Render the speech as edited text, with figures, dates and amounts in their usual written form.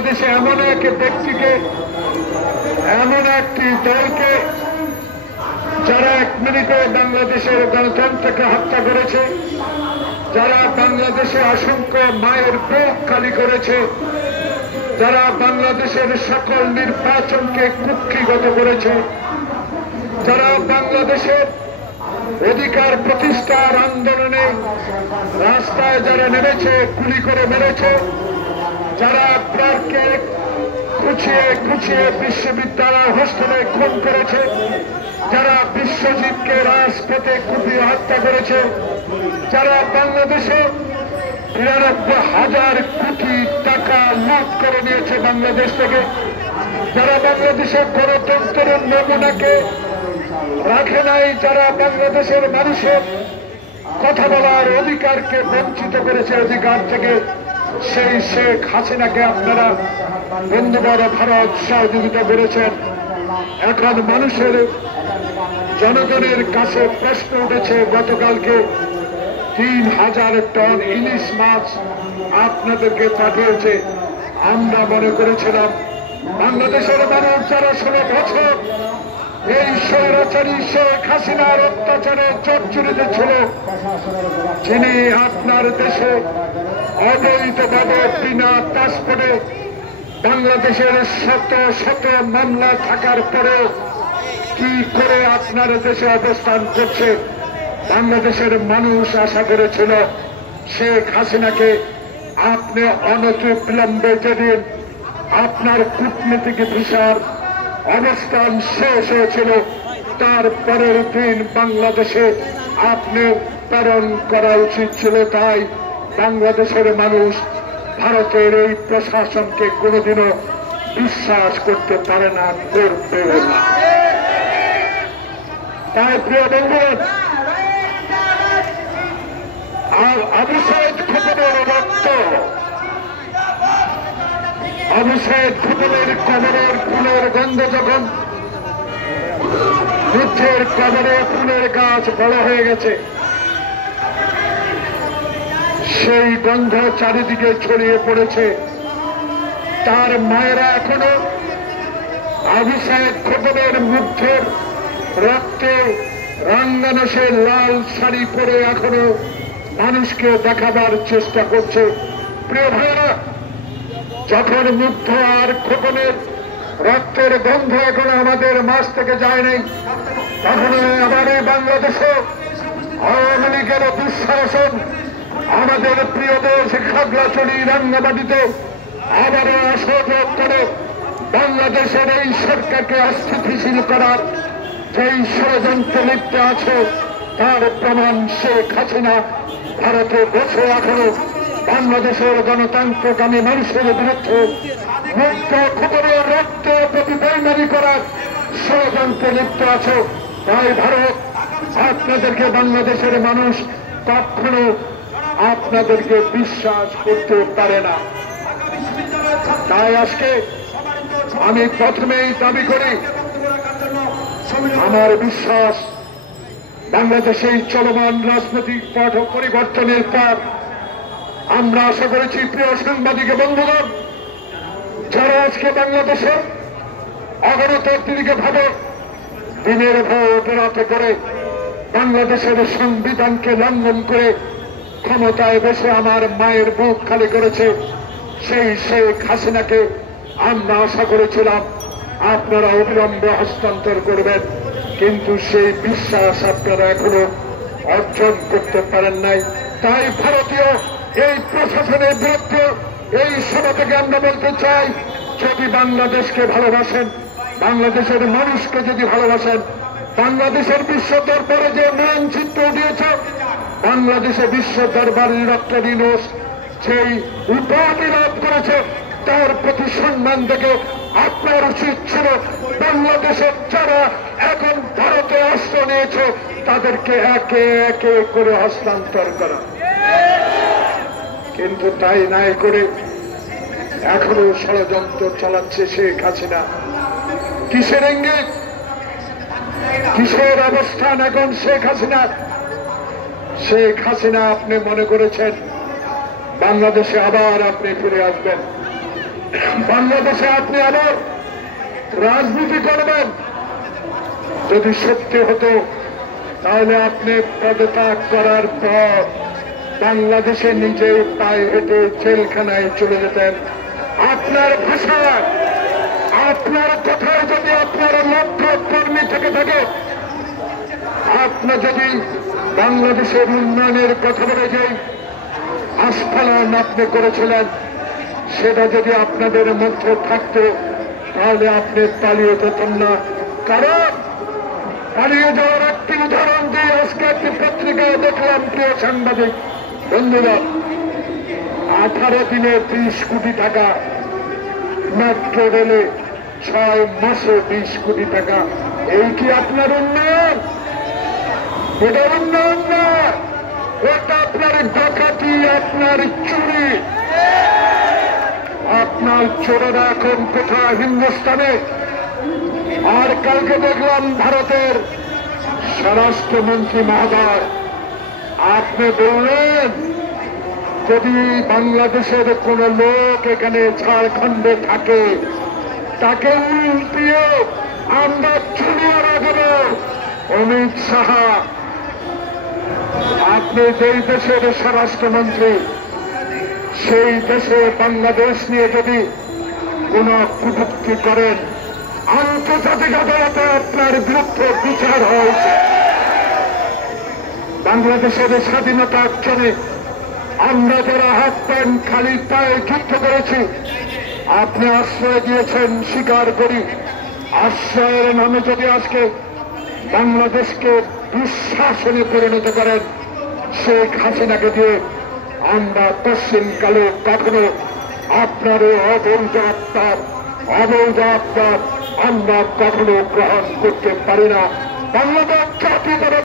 বাংলাদেশে এমন এক ব্যক্তিকে, এমন একটি দলকে যারা 1 মিনিটে বাংলাদেশের গণতন্ত্রকে হত্যা করেছে, যারা বাংলাদেশে অসংখ্য মায়ের বুক খালি করেছে, যারা বাংলাদেশের সকল নির্বাচনকে কুক্ষিগত করেছে, যারা বাংলাদেশের অধিকার প্রতিষ্ঠার আন্দোলনে রাস্তায় যারা নেমেছে, গুলি করে মেরেছে, যারা প্রাণকে খুঁচিয়ে খুঁচিয়ে বিশ্ববিদ্যালয় হোস্টেলে খুন করেছে, যারা বিশ্বজিৎকে রাজপথে কুপিয়ে হত্যা করেছে, যারা বাংলাদেশে 93,000 কোটি টাকা লুট করে নিয়েছে বাংলাদেশ থেকে, যারা বাংলাদেশের গণতন্ত্রের নমুনাকে রাখে নাই, যারা বাংলাদেশের মানুষের কথা বলার অধিকারকে বঞ্চিত করেছে অধিকার থেকে, সেই শেখ হাসিনাকে আপনারা বন্ধুবর ভারত সহযোগিতা করেছেন। এখন মানুষের জনগণের কাছে প্রশ্ন উঠেছে, গতকালকে 3,000 টন ইলিশ মাছ আপনাদেরকে পাঠিয়েছে। আমরা মনে করেছিলাম বাংলাদেশের মানুষ যারা 16 বছর এই স্বৈরাচারী শেখ হাসিনার অত্যাচারে জর্জরিত ছিল, যিনি আপনার দেশে অবৈধভাবে বিনা পাসপোর্টে বাংলাদেশের শত শত মামলা থাকার পরেও কি করে আপনার দেশে অবস্থান করছে, বাংলাদেশের মানুষ আশা করেছিল শেখ হাসিনাকে আপনি অনতিবিলম্বে যেদিন আপনার কূটনীতিক ভিসার অবস্থান শেষ হয়েছিল তার পরের দিন বাংলাদেশে আপনি প্রেরণ করা উচিত ছিল। তাই বাংলাদেশের মানুষ ভারতের এই প্রশাসনকে কোনোদিনও বিশ্বাস করতে পারে না, করবে না। তাই প্রিয় বন্ধুগণ, আবু সাইদ খোকনের রক্ত, আবু সাইদ খোকনের কবরের ফুলের গন্ধ যখন যুদ্ধের কবরে ফুলের গাছ বড় হয়ে গেছে, সেই গন্ধ চারিদিকে ছড়িয়ে পড়েছে। তার মায়েরা এখনো আবু সাইদ খোকনের মুগ্ধের রক্তে রাঙ্গানো সে লাল শাড়ি পরে এখনো মানুষকে দেখাবার চেষ্টা করছে। প্রিয় ভাইরা, যখন মুগ্ধ আর খোকনের রক্তের গন্ধ এখনো আমাদের মাঝ থেকে যায় নাই, তখন আবার এই বাংলাদেশে আওয়ামী লীগের দুঃশাসন আমাদের প্রিয় দেশ খাগড়াছড়ি রাঙ্গামাটিতে আবারও অসহযোগ করে বাংলাদেশের এই সরকারকে অস্থিতিশীল করার যেই ষড়যন্ত্র লিপ্ত আছে তার প্রমাণ শেখ হাসিনা ভারতে বসে এখনো বাংলাদেশের গণতন্ত্রকামী মানুষের বিরুদ্ধে মুক্ত খবরের রক্ত প্রতি বেইমানি করার ষড়যন্ত্রে লিপ্ত আছে। তাই ভারত আপনাদেরকে, বাংলাদেশের মানুষ কখনো আপনাদেরকে বিশ্বাস করতে পারে না। তাই আজকে আমি প্রথমেই দাবি করি, আমার বিশ্বাস বাংলাদেশে চলমান রাজনৈতিক পট পরিবর্তনের পর আমরা আশা করেছি, প্রিয় সাংবাদিক বন্ধুগণ, যারা আজকে বাংলাদেশে অগণতান্ত্রিক ভাবে দিনের ভোট রাতে করে বাংলাদেশের সংবিধানকে লঙ্ঘন করে ক্ষমতায় বসে আমার মায়ের বুক খালি করেছে, সেই শেখ হাসিনাকে আমরা আশা করেছিলাম আপনারা অবিলম্বে হস্তান্তর করবেন, কিন্তু সেই বিশ্বাস আপনারা এখনো অর্জন করতে পারেন নাই। তাই ভারতীয় এই প্রশাসনের বিরুদ্ধে এই সভা থেকে আমরা বলতে চাই, যদি বাংলাদেশকে ভালোবাসেন, বাংলাদেশের মানুষকে যদি ভালোবাসেন, বাংলাদেশের বিশ্ব দরবারে যে মানচিত্র দিয়েছে, বাংলাদেশে বিশ্ব দরবারে ডক্টর ইউনূস সেই উপাধি লাভ করেছে, তার প্রতি সম্মান দেখে আপনার উচিত ছিল বাংলাদেশের যারা এখন ভারতে অস্ত্র নিয়েছে তাদেরকে একে একে করে হস্তান্তর করা। কিন্তু তাই নাই করে এখনো ষড়যন্ত্র চালাচ্ছে শেখ হাসিনা। কিসের ইঙ্গিত, কিসের অবস্থান এখন শেখ হাসিনা? শেখ হাসিনা আপনি মনে করেছেন বাংলাদেশে আবার আপনি ফিরে আসবেন, বাংলাদেশে আপনি আবার রাজনীতি করবেন। যদি সত্যি হতো তাহলে আপনি পদত্যাগ করার পর বাংলাদেশে নিজেই পায়ে হেঁটে জেলখানায় চলে যেতেন। আপনার ভাষা, আপনার কথায় যদি আপনার লক্ষ্য কর্মী থেকে থাকে, আপনার যদি বাংলাদেশের উন্নয়নের কথা বলে যাই আস্ফালন আপনি করেছিলেন, সেটা যদি আপনাদের মধ্যে থাকতো তাহলে আপনি পালিয়ে যেতেন না। কারণ পালিয়ে যাওয়ার একটি উদাহরণ দিয়ে আজকে একটি পত্রিকায় দেখলাম, প্রিয় সাংবাদিক বন্ধুরা, 18 দিনে 20 কোটি টাকা, মেট্রো রেলে 6 মাসে 20 কোটি টাকা। এই কি আপনার উন্নয়ন? এটা উন্নয়ন না, এটা আপনার ডাকাতি, আপনার চুরি। আপনার চোরেরা এখন কোথায়? হিন্দুস্তানে। আর কালকে দেখলাম ভারতের স্বরাষ্ট্রমন্ত্রী মহোদয়, আপনি বললেন যদি বাংলাদেশের কোন লোক এখানে ঝাড়খণ্ডে থাকে তাকে উল্টিয়ে আমরা চুরিয়ে রাখব। অমিত শাহ, আপনি যেই দেশের স্বরাষ্ট্রমন্ত্রী, সেই দেশে বাংলাদেশ নিয়ে যদি কোন কটূক্তি করেন, আন্তর্জাতিক আদালতে আপনার বিরুদ্ধে বিচার হয়েছে। বাংলাদেশের স্বাধীনতা অর্জনে আমরা যারা হাত প্যান্ট খালি পায়ে যুদ্ধ করেছি, আপনি আশ্রয় দিয়েছেন, স্বীকার করি। আশ্রয়ের নামে যদি আজকে বাংলাদেশকে দুঃশাসনে পরিণত করেন, শেখ হাসিনাকে দিয়ে, আমরা পশ্চিমকালে কখনো আপনার অবৈধ আত্মার আমরা কখনো গ্রহণ করতে পারি না। বাংলাদেশ